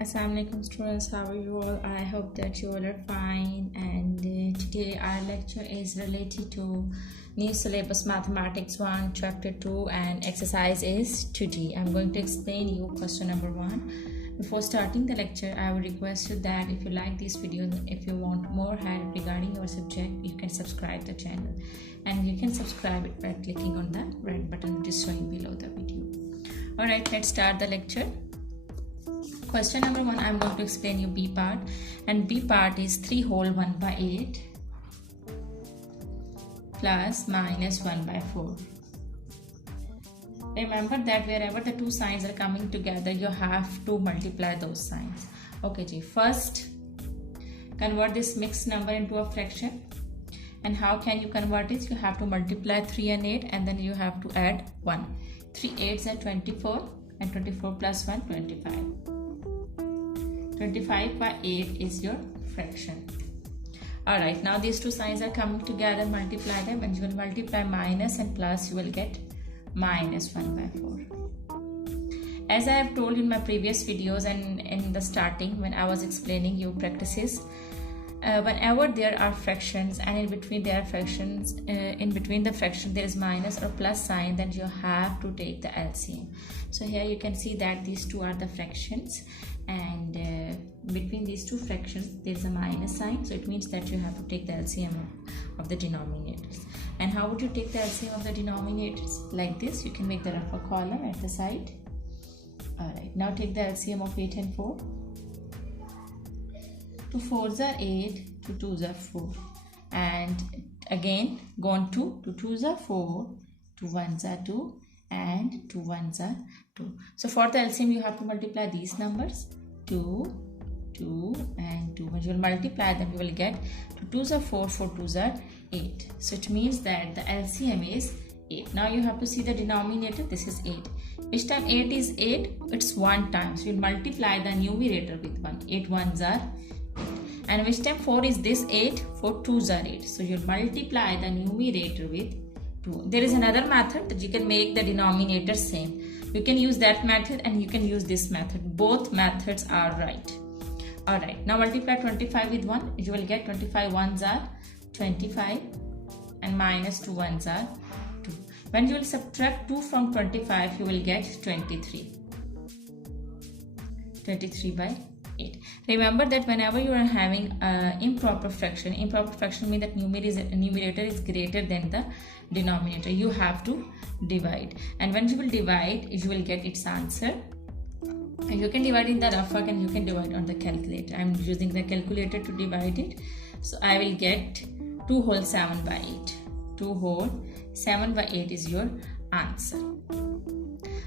Assalamualaikum students, how are you all? I hope that you all are fine, and today our lecture is related to new syllabus mathematics 1 chapter 2 and exercise is 2D. I'm going to explain you question number 1. Before starting the lecture, I would request you that if you like this video, if you want more help regarding your subject, you can subscribe the channel, and you can subscribe it by clicking on the red button which is showing below the video. Alright, let's start the lecture. Question number 1, I'm going to explain you B part, and B part is 3 whole 1 by 8 plus minus 1 by 4. Remember that wherever the two signs are coming together, you have to multiply those signs. Okay, ji. First, convert this mixed number into a fraction. And how can you convert it? You have to multiply 3 and 8, and then you have to add 1. 3 8s are 24, and 24 plus 1, 25. 25 by 8 is your fraction. Alright, now these two signs are coming together, multiply them, and you will multiply minus and plus, you will get minus 1 by 4. As I have told in my previous videos and in the starting when I was explaining you practices, whenever there are fractions and in between there are fractions, in between the fraction there is minus or plus sign, then you have to take the LCM. So here you can see that these two are the fractions, and between these two fractions there is a minus sign, so it means that you have to take the LCM of the denominators. And how would you take the LCM of the denominators? Like this, you can make the rougher column at the side. Alright, now take the LCM of 8 and 4. 2 4s are 8, 2 2s are 4, and again go on 2 2s are 4, 2 1s are 2, and 2 1s are 2. So for the LCM you have to multiply these numbers, 2, 2 and 2. When you will multiply them, you will get 2 2s are 4, 4 2s are 8. So it means that the LCM is 8. Now you have to see the denominator. This is 8. Which time 8 is 8? It's 1 time. So you will multiply the numerator with 1. 8 1s are 8. And which time 4 is this 8? 4 2s are 8. So you will multiply the numerator with 2. There is another method that you can make the denominator same. You can use that method and you can use this method. Both methods are right. Alright, now multiply 25 with 1. You will get 25 1s are 25 and minus 2 1s are 2. When you will subtract 2 from 25, you will get 23. 23 by 8. Remember that whenever you are having improper fraction means that numerator is greater than the denominator. You have to divide, and when you will divide, you will get its answer. And you can divide in the rough work and you can divide on the calculator. I am using the calculator to divide it. So I will get 2 whole 7 by 8. 2 whole 7 by 8 is your answer.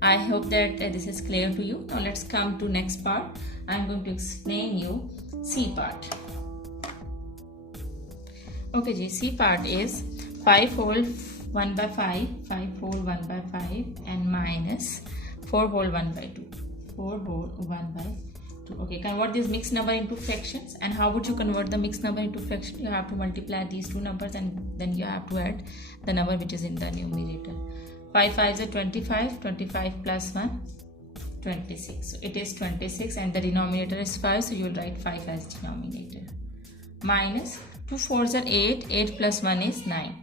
I hope that this is clear to you. Now let's come to next part. I am going to explain you C part. Okay, ji, C part is 5 whole 1 by 5, 5 whole 1 by 5 and minus 4 whole 1 by 2. 4 whole 1 by 2. Okay, convert this mixed number into fractions. And how would you convert the mixed number into fraction? You have to multiply these two numbers and then you have to add the number which is in the numerator. 5 5s are 25, 25 plus 1, 26. So it is 26 and the denominator is 5, so you will write 5 as denominator. Minus 2 4s are 8, 8 plus 1 is 9.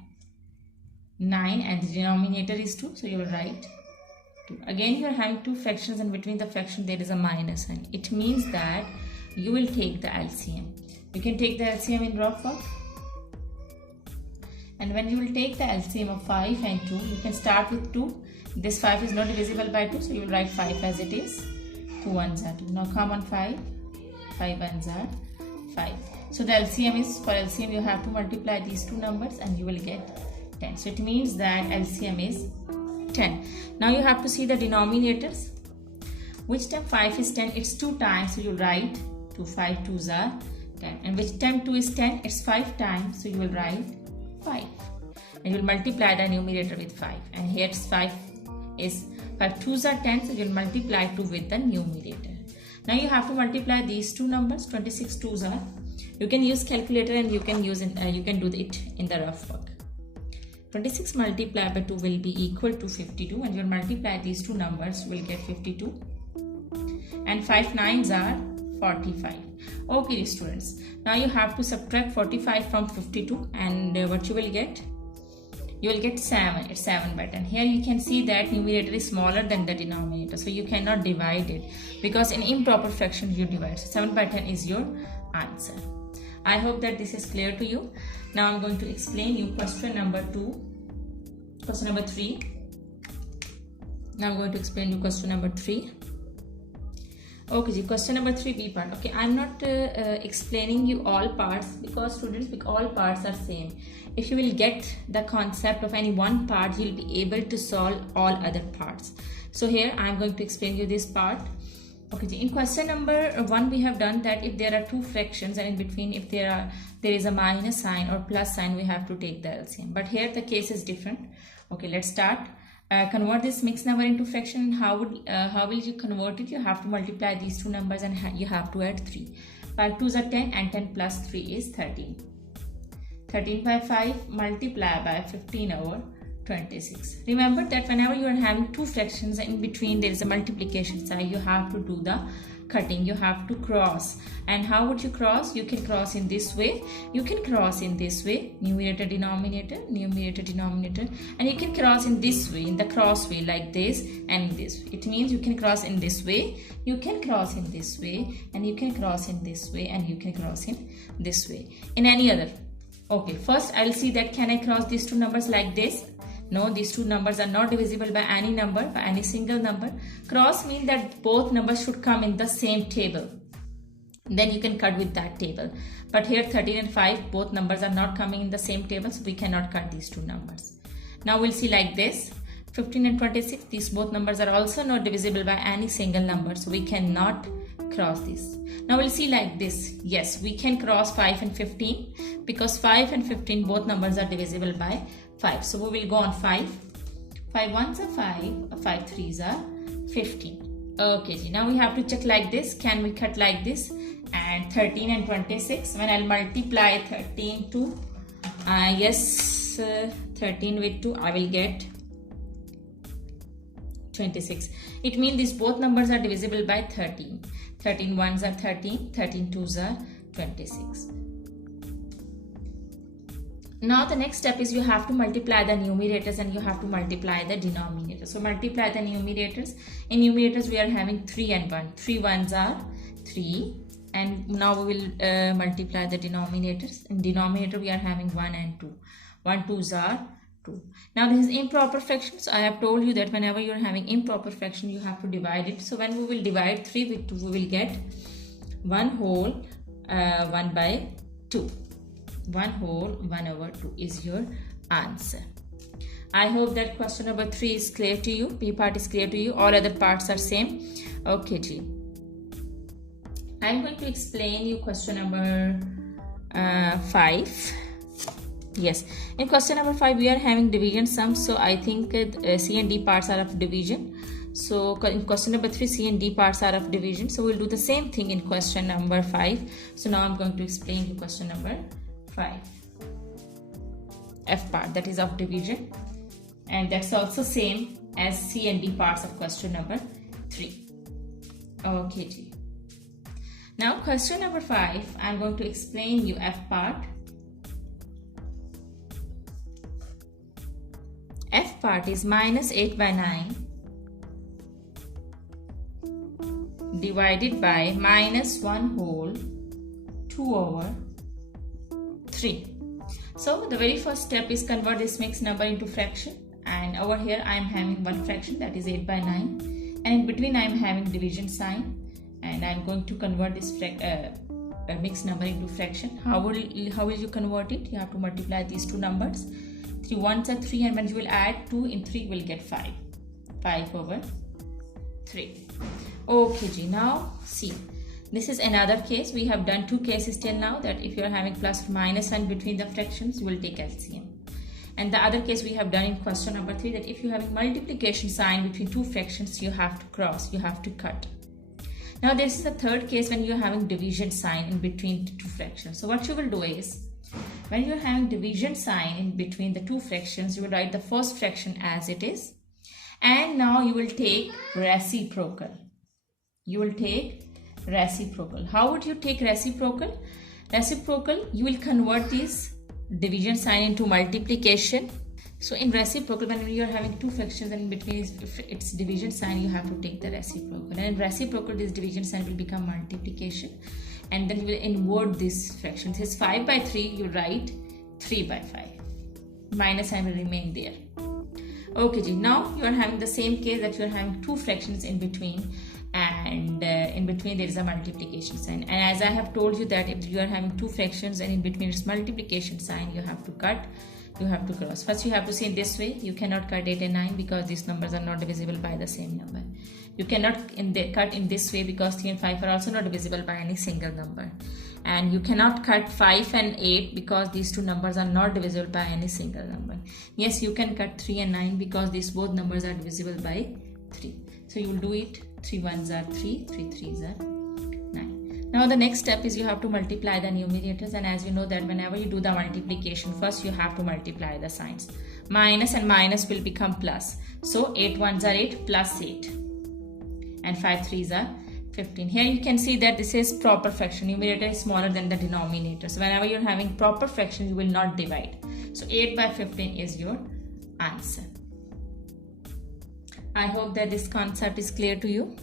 9 and the denominator is 2, so you will write 2. Again you are having two fractions and between the fraction there is a minus sign. It means that you will take the LCM. You can take the LCM in rough work. And when you will take the LCM of 5 and 2, you can start with 2. This 5 is not divisible by 2, so you will write 5 as it is. 2 1s are 2. Now come on 5. 5 1s are 5. So the LCM is, for LCM you have to multiply these two numbers and you will get 10. So it means that LCM is 10. Now you have to see the denominators. Which time 5 is 10? It's 2 times, so you write 2. 5 2s are 10. And which time 2 is 10? It's 5 times, so you will write 5. And you will multiply the numerator with 5. And here it's 5 is 5 2s are 10, so you will multiply 2 with the numerator. Now you have to multiply these two numbers. 26 2s are. You can use calculator and you can use you can do it in the rough work. 26 multiplied by 2 will be equal to 52, and you will multiply these two numbers, you will get 52. And 5 9s are 45. Okay students, now you have to subtract 45 from 52, and what you will get? You will get 7. It's 7 by 10. Here you can see that numerator is smaller than the denominator, so you cannot divide it, because in improper fraction you divide. So 7 by 10 is your answer. I hope that this is clear to you. Now I'm going to explain you question number 3. Now I'm going to explain you question number 3. Okay, question number 3 B part. Okay, I'm not explaining you all parts, because students, all parts are same. If you will get the concept of any one part, you'll be able to solve all other parts. So here I'm going to explain you this part. Okay, in question number 1 we have done that if there are two fractions and in between if there is a minus sign or plus sign, we have to take the LCM. But here the case is different. Okay, let's start. Convert this mixed number into fraction. How will you convert it? You have to multiply these two numbers and you have to add 3. 5 2s are 10 and 10 plus 3 is 13. 13 by 5 multiply by 15 over 26. Remember that whenever you are having two fractions and in between there is a multiplication sign, you have to do the cutting. You have to cross. And how would you cross? You can cross in this way. You can cross in this way. Numerator, denominator, numerator, denominator. And you can cross in this way, in the cross way, like this and this. It means you can cross in this way. You can cross in this way. And you can cross in this way. And you can cross in this way. In any other. Okay, first I'll see that can I cross these two numbers like this? No, these two numbers are not divisible by any number, by any single number. Cross means that both numbers should come in the same table. Then you can cut with that table. But here 13 and 5, both numbers are not coming in the same table, so we cannot cut these two numbers. Now we'll see like this. 15 and 26, these both numbers are also not divisible by any single number, so we cannot cross this. Now we'll see like this. Yes, we can cross 5 and 15 because 5 and 15 both numbers are divisible by 5. So we will go on 5. 5 1s are 5, 5 3s are 15. Okay, now we have to check like this. Can we cut like this? And 13 and 26, when I'll multiply 13 to 13 with 2, I will get 26. It means these both numbers are divisible by 13. 13 1s are 13, 13 2s are 26. Now the next step is you have to multiply the numerators and you have to multiply the denominators. So multiply the numerators. In numerators we are having 3 and 1. 3 1s are 3. And now we will multiply the denominators. In denominator we are having 1 and 2. 1 2s are 2. Now this is improper fraction. So I have told you that whenever you are having improper fraction, you have to divide it. So when we will divide 3 with 2, we will get 1 whole 1 by 2. 1 whole 1 over 2 is your answer. I hope that question number 3 is clear to you. B part is clear to you. All other parts are same. Okay, G. I'm going to explain you question number 5. Yes, in question number 5 we are having division sum. So I think C and D parts are of division. So in question number 3, C and D parts are of division. So we'll do the same thing in question number 5. So now I'm going to explain you question number 5. F part, that is of division, and that's also same as C and D parts of question number 3. Okay, G. Now question number 5, I'm going to explain you F part. F part is minus 8 by 9 divided by minus 1 whole 2 over 3. So the very first step is convert this mixed number into fraction, and over here I am having one fraction, that is 8 by 9, and in between I am having division sign, and I am going to convert this mixed number into fraction. How will you convert it? You have to multiply these two numbers. 3 1s are 3, and when you will add 2 in 3, you will get 5. 5 over 3. Okay, G. Now see. This is another case. We have done two cases till now, that if you are having plus or minus sign between the fractions, you will take LCM. And the other case we have done in question number 3, that if you are having multiplication sign between two fractions, you have to cross, you have to cut. Now this is the third case when you are having division sign in between two fractions. So what you will do is, when you are having division sign in between the two fractions, you will write the first fraction as it is. And now you will take reciprocal. You will take reciprocal. How would you take reciprocal? Reciprocal, you will convert this division sign into multiplication. So in reciprocal, when you are having two fractions and in between its division sign, you have to take the reciprocal. And in reciprocal, this division sign will become multiplication. And then you will invert this fraction. This is 5 by 3, you write 3 by 5. Minus sign will remain there. Okay, Ji. Now you are having the same case that you are having two fractions in between, and in between there is a multiplication sign. And as I have told you that if you are having two fractions and in between its multiplication sign, you have to cut, you have to cross. First you have to see in this way. You cannot cut 8 and 9 because these numbers are not divisible by the same number. You cannot cut in this way because 3 and 5 are also not divisible by any single number. And you cannot cut 5 and 8 because these two numbers are not divisible by any single number. Yes, you can cut 3 and 9 because these both numbers are divisible by 3. So you will do it. 3 1s are 3, 3 3s are 9. Now the next step is you have to multiply the numerators, and as you know that whenever you do the multiplication, first you have to multiply the signs. Minus and minus will become plus. So 8 1s are 8 plus 8. And 5 3s are 15. Here you can see that this is proper fraction. Numerator is smaller than the denominator. So whenever you're having proper fraction, you will not divide. So 8 by 15 is your answer. I hope that this concept is clear to you.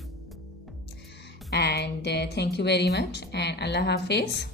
And thank you very much. And Allah Hafiz.